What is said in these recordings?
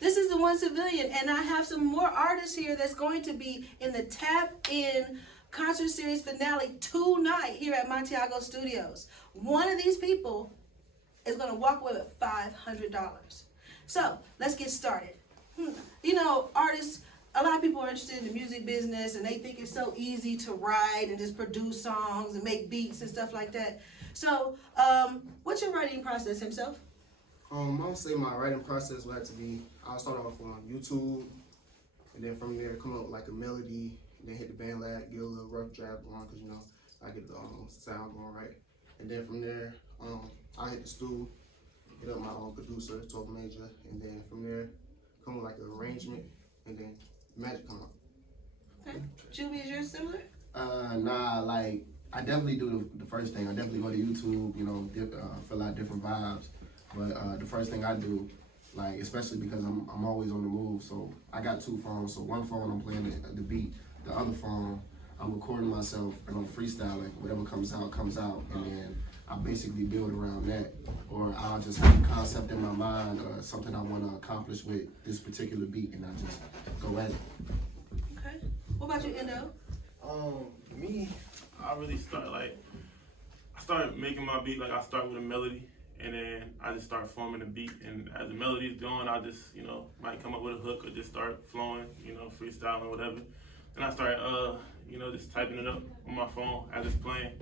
This is the one civilian, and I have some more artists here that's going to be in the Tap In concert series finale tonight here at Montiago Studios. One of these people is going to walk away with $500. So let's get started. You know, artists, a lot of people are interested in the music business, and they think it's so easy to write and just produce songs and make beats and stuff like that. So, what's your writing process, himself? I would say my writing process would have to be, I'll start off on YouTube, and then from there come up with like a melody, and then hit the band lab, get a little rough draft going, because you know, I get the sound going right. And then from there, I hit the stool, hit up my own producer, 12 Major, and then from there, come with like an arrangement, and then magic come out. Okay. Juby, is yours similar? Nah, like, I definitely do the first thing. I definitely go to YouTube, you know, fill out different vibes. But the first thing I do, like, especially because I'm always on the move, so I got two phones. So one phone I'm playing the beat, the other phone I'm recording myself and I'm freestyling. Whatever comes out, and then I basically build around that. Or I'll just have a concept in my mind or something I want to accomplish with this particular beat, and I just go at it. Okay. What about you, Endo? Me, I really I started making my beat, like I start with a melody, and then I just start forming a beat, and as the melody is going, I just, you know, might come up with a hook or just start flowing, you know, freestyling or whatever. And I start, you know, just typing it up on my phone as it's playing.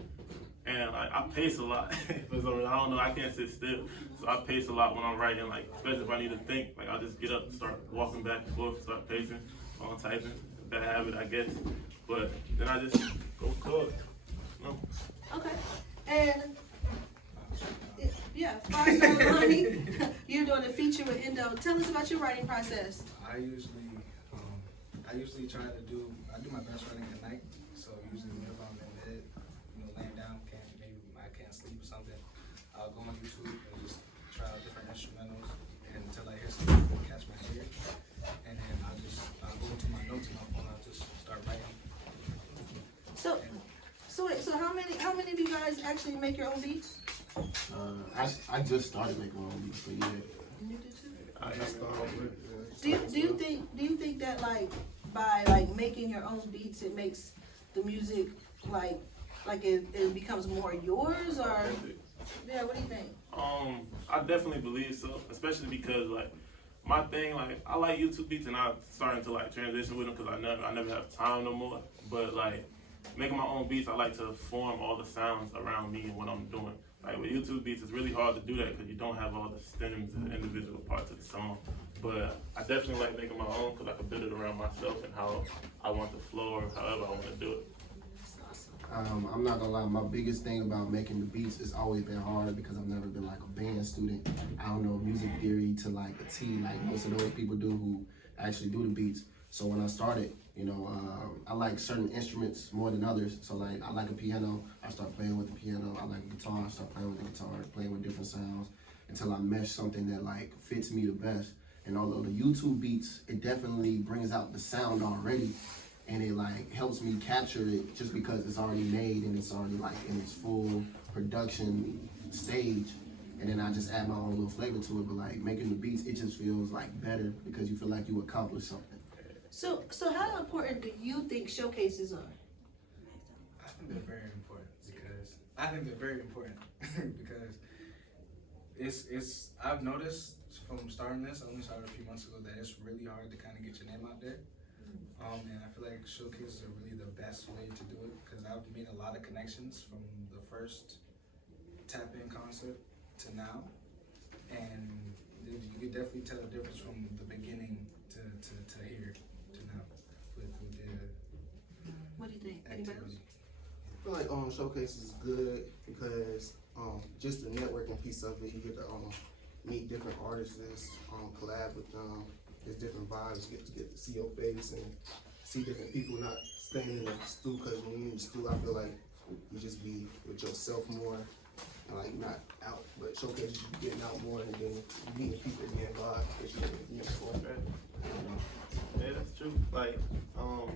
And like, I pace a lot. For some reason, I don't know, I can't sit still. So I pace a lot when I'm writing, like, especially if I need to think. Like, I'll just get up and start walking back and forth, start pacing while I'm typing. Bad habit, I guess. But then I just go chord. No. Okay. And yeah, 5-star Lani, you're doing a feature with Endo. Tell us about your writing process. I usually try to do my best writing at night. So usually if I'm in bed, you know, laying down, maybe I can't sleep or something, I'll go on YouTube and just try out different instrumentals until I hear something that will catch my ear. And then I'll go into my notes on my phone, I'll just start writing. So how many of you guys actually make your own beats? I just started making my own beats, so yeah. You do too? I just started. Do you think that like by like making your own beats it makes the music like it becomes more yours, or yeah, what do you think? I definitely believe so, especially because like my thing, like I like YouTube beats and I'm starting to like transition with them because I never have time no more. But like making my own beats, I like to form all the sounds around me and what I'm doing. Like with YouTube beats, it's really hard to do that because you don't have all the stems and individual parts of the song. But I definitely like making my own because I can build it around myself and how I want the flow or however I want to do it. I'm not gonna lie, my biggest thing about making the beats has always been hard because I've never been like a band student. I don't know music theory to like a T like most of those people do who actually do the beats. So when I started, you know, I like certain instruments more than others. So like I like a piano, I start playing with the piano. I like a guitar, I start playing with the guitar, playing with different sounds until I mesh something that like fits me the best. And although the YouTube beats, it definitely brings out the sound already. And it like helps me capture it just because it's already made and it's already like in its full production stage. And then I just add my own little flavor to it. But like making the beats, it just feels like better because you feel like you accomplished something. So how important do you think showcases are? I think they're very important because it's I've noticed from starting this, I only started a few months ago, that it's really hard to kind of get your name out there. And I feel like showcases are really the best way to do it because I've made a lot of connections from the first Tap In concert to now, and you can definitely tell the difference from the beginning to here to now with the What do you think? Anybody else? activity. I feel like showcase is good because just the networking piece of it, you get to meet different artists, collab with them. There's different vibes. You get to see your face and see different people, not staying in the stool. Because when you're in the stool, I feel like you just be with yourself more and like not out. But showcase, you getting out more and then meeting people, being live, which you perform. Yeah, that's true. Like,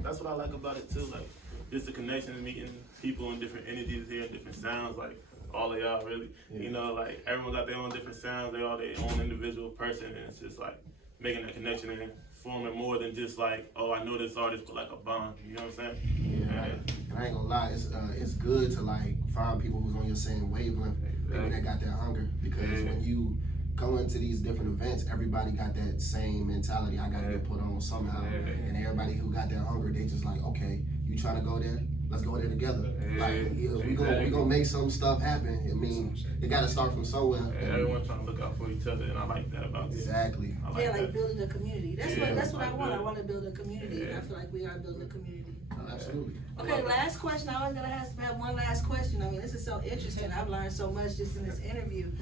that's what I like about it too. Like, just the connection and meeting people and different energies here, different sounds. Like, all of y'all really, you know, like everyone's got their own different sounds. They all their own individual person, and it's just like making that connection and forming more than just like, oh, I know this artist, but like a bond. You know what I'm saying? Yeah, and I ain't gonna lie, it's good to like find people who's on your same wavelength, people that got that hunger. Because when you go into these different events, everybody got that same mentality. I gotta get put on somehow, and everybody who got that hunger, they just like, okay, you trying to go there? Let's go there together. Like, we gonna make some stuff happen. I mean, it gotta start from somewhere. Everyone's trying to look out for each other, and I like that about this. Exactly. I like Yeah, like that. building a community. That's what I want. that. I want to build a community. And I feel like we are building a community. Absolutely. Okay, last question. I always gotta have one last question. I mean, this is so interesting. I've learned so much just in this interview.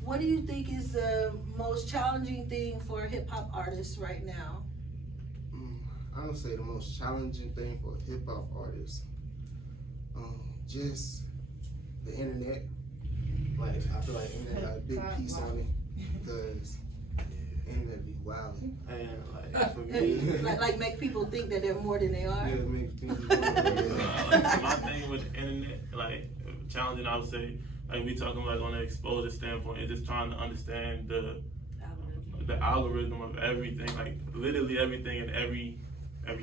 What do you think is the most challenging thing for hip hop artists right now? I would say the most challenging thing for hip hop artists, just the internet. Like, I feel like internet got a big piece on it, because internet be wild. And like for me, like make people think that they're more than they are. Yeah, it makes things like, my thing with the internet, like challenging, I would say, like we talking like on the exposure standpoint, is just trying to understand the algorithm of everything, like literally everything in every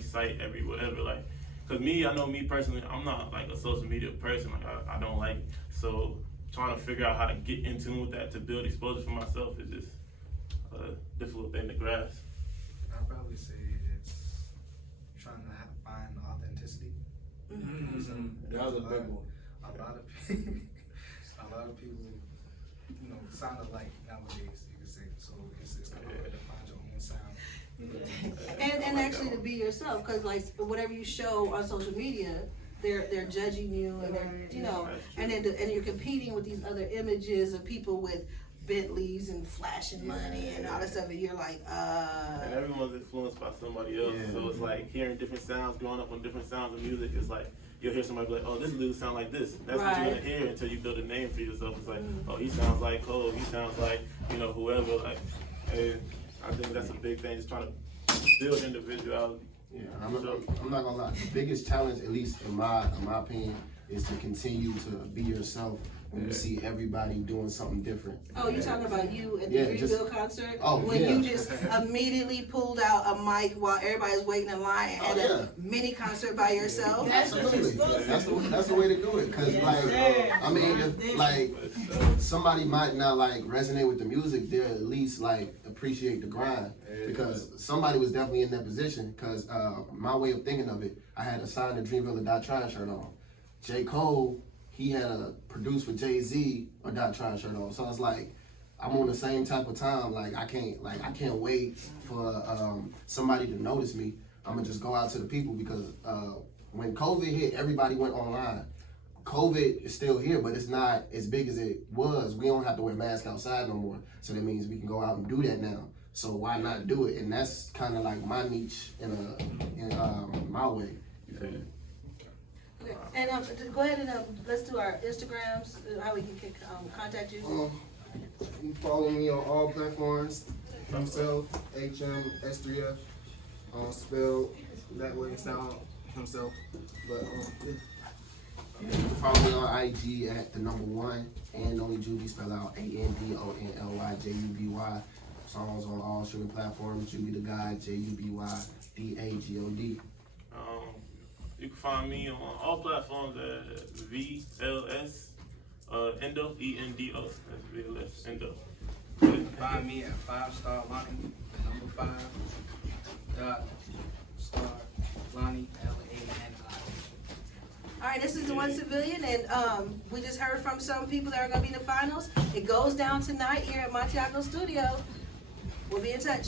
site, every whatever. Like, cause I know me personally, I'm not like a social media person. Like I don't like it. So trying to figure out how to get in tune with that to build exposure for myself is just a difficult thing to grasp. I'd probably say it's trying to find authenticity. That was a big one. A lot of people, you know, sound alike nowadays. You could say so. It's kind of hard to find your own sound. And actually to be yourself, because like whatever you show on social media, they're judging you, and they're, and you're competing with these other images of people with Bentleys and flashing money and all that stuff, and you're like, And everyone's influenced by somebody else, so it's like hearing different sounds, growing up on different sounds of music. It's like you'll hear somebody be like, oh, this dude sound like this. That's what you're gonna hear until you build a name for yourself. It's like, oh, he sounds like Cole, he sounds like, you know, whoever. Like, and I think that's a big thing, is trying to build individuality. Yeah, I'm not gonna lie. The biggest challenge, at least in my opinion, is to continue to be yourself when you see everybody doing something different. oh, you're talking about you at the Rebuild concert? Oh, when yeah. you just immediately pulled out a mic while everybody's waiting in line and had a mini concert by yourself? Absolutely. That's the way to do it. Cause like, I mean, if like somebody might not like resonate with the music, they'll at least like appreciate the grind. Because somebody was definitely in that position. Cause my way of thinking of it, I had a sign the Dreamville or Die Trying shirt on. J. Cole, he had a produce for Jay-Z or Die Trying shirt on. So it's like, I'm on the same type of time. Like I can't wait for somebody to notice me. I'm gonna just go out to the people, because when COVID hit, everybody went online. COVID is still here, but it's not as big as it was. We don't have to wear masks outside no more. So that means we can go out and do that now. So why not do it? And that's kind of like my niche in my way. You feel me? Okay. And go ahead and let's do our Instagrams, how we can contact you. You can follow me on all platforms. Himself, Hms3f, spelled that way, sound himself. But You can follow me on IG at @1 and only Juby, spell out ANDONLYJUBY. Songs on all streaming platforms. Juby DaGod, JUBY DAGOD. You can find me on all platforms at VLS Endo, ENDO. That's VLS Endo. Find me at 5-star Lani, 5 .star Lani, LANI. All right, this is the One Civilian, and we just heard from some people that are going to be in the finals. It goes down tonight here at Montiago Studio. We'll be in touch.